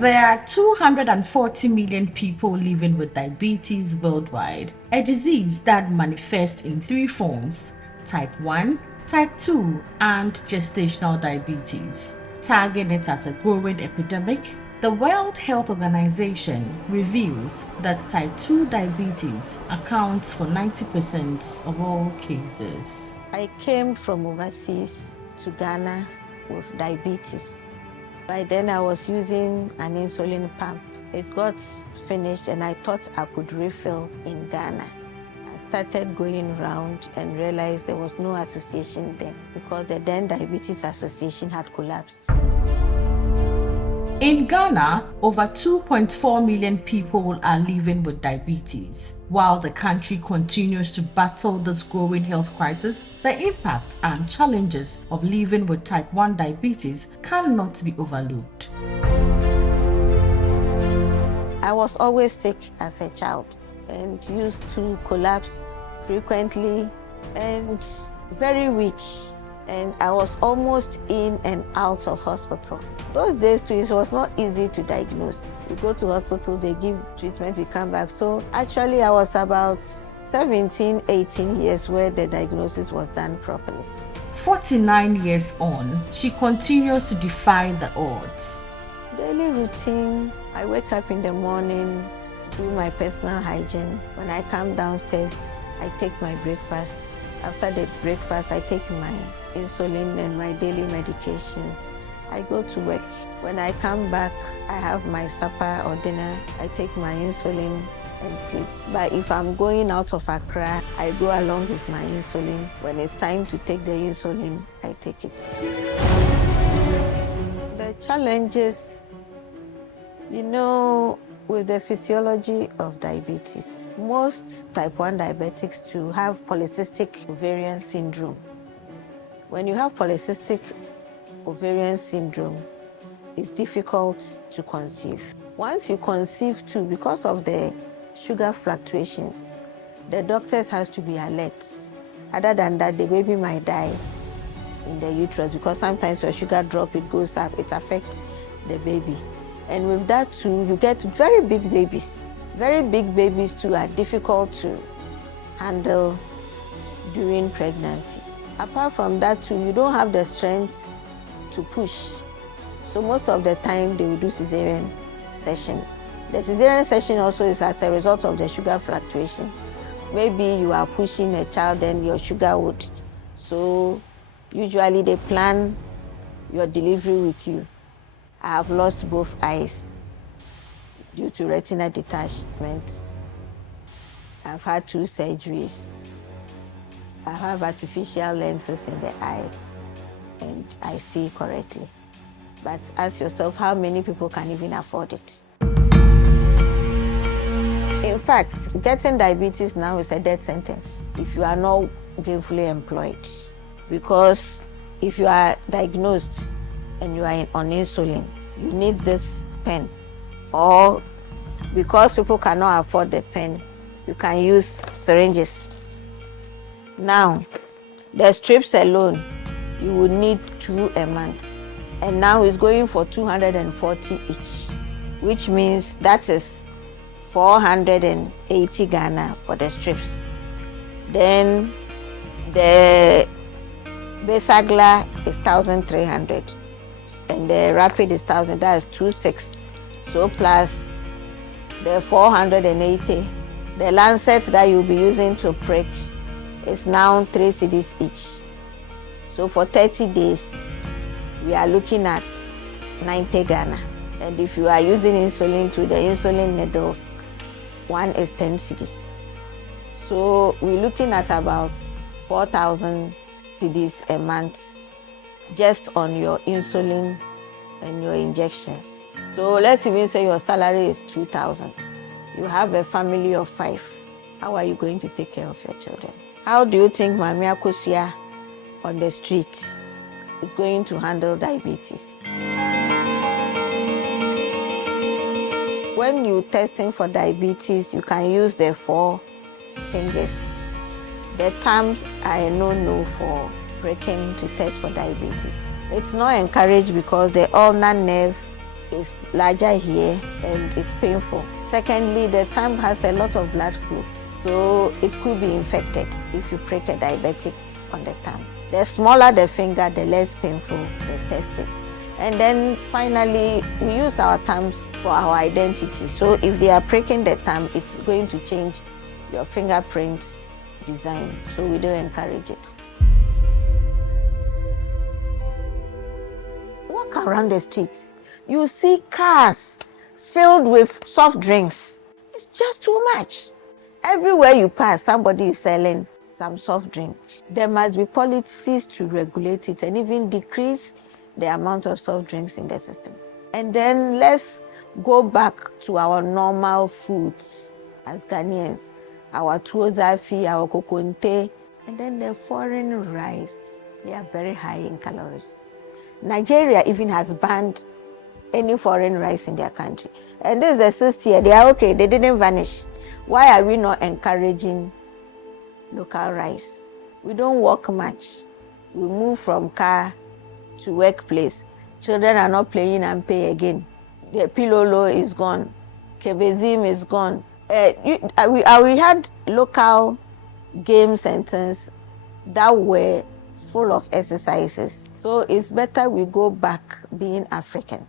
There are 240 million people living with diabetes worldwide, a disease that manifests in three forms: type 1, type 2, and gestational diabetes. Tagging it as a growing epidemic, the World Health Organization reveals that type 2 diabetes accounts for 90% of all cases. I came from overseas to Ghana with diabetes. By then I was using an insulin pump. It got finished and I thought I could refill in Ghana. I started going around and realized there was no association there because the then Diabetes Association had collapsed. In Ghana, over 2.4 million people are living with diabetes. While the country continues to battle this growing health crisis, the impact and challenges of living with type 1 diabetes cannot be overlooked. I was always sick as a child and used to collapse frequently and very weak. And I was almost in and out of hospital. Those days too, it was not easy to diagnose. You go to hospital, they give treatment, you come back. So actually I was about 17, 18 years where the diagnosis was done properly. 49 years on, she continues to defy the odds. Daily routine, I wake up in the morning, do my personal hygiene. When I come downstairs, I take my breakfast. After the breakfast, I take my insulin and my daily medications. I go to work. When I come back, I have my supper or dinner. I take my insulin and sleep. But if I'm going out of Accra, I go along with my insulin. When it's time to take the insulin, I take it. The challenges, with the physiology of diabetes, most type 1 diabetics too have polycystic ovarian syndrome. When you have polycystic ovarian syndrome, it's difficult to conceive. Once you conceive too, because of the sugar fluctuations, the doctors have to be alert. Other than that, the baby might die in the uterus because sometimes your sugar drop, it goes up, it affects the baby. And with that too, you get very big babies. Very big babies too are difficult to handle during pregnancy. Apart from that too, you don't have the strength to push. So most of the time they will do cesarean section. The cesarean section also is as a result of the sugar fluctuations. Maybe you are pushing a child and your sugar would. So usually they plan your delivery with you. I have lost both eyes due to retinal detachment. I've had 2 surgeries. I have artificial lenses in the eye and I see correctly. But ask yourself, how many people can even afford it? In fact, getting diabetes now is a death sentence if you are not gainfully employed. Because if you are diagnosed and you are on insulin, you need this pen. Or because people cannot afford the pen, you can use syringes. Now, the strips alone, you would need 2 a month. And now it's going for 240 each, which means that is 480 Ghana for the strips. Then the Besagla is 1,300. And the rapid is 1,000, that is 2,600. So plus the 480. The lancet that you'll be using to prick is now 3 cedis each. So for 30 days, we are looking at 90 Ghana. And if you are using insulin too, the insulin needles, one is 10 cedis. So we're looking at about 4,000 cedis a month just on your insulin and your injections. So let's even say your salary is 2,000. You have a family of 5. How are you going to take care of your children? How do you think Mami Akosia on the street is going to handle diabetes? When you're testing for diabetes, you can use the 4 fingers. The thumbs are a no-no for pricking to test for diabetes. It's not encouraged because the ulnar nerve is larger here and it's painful. Secondly, the thumb has a lot of blood flow, so it could be infected if you prick a diabetic on the thumb. The smaller the finger, the less painful the test it. And then finally, we use our thumbs for our identity. So if they are pricking the thumb, it's going to change your fingerprint design. So we don't encourage it. Walk around the streets, you see cars filled with soft drinks. It's just too much. Everywhere you pass, somebody is selling some soft drink. There must be policies to regulate it and even decrease the amount of soft drinks in the system. And then let's go back to our normal foods as Ghanaians, our tuozafi, our kokonte, and then the foreign rice. They are very high in calories. Nigeria even has banned any foreign rice in their country. And this is the sixth year. They are okay. They didn't vanish. Why are we not encouraging local rice? We don't walk much. We move from car to workplace. Children are not playing and pay again. The pilolo is gone. Kebezim is gone. We had local game centers that were full of exercises. So it's better we go back being African.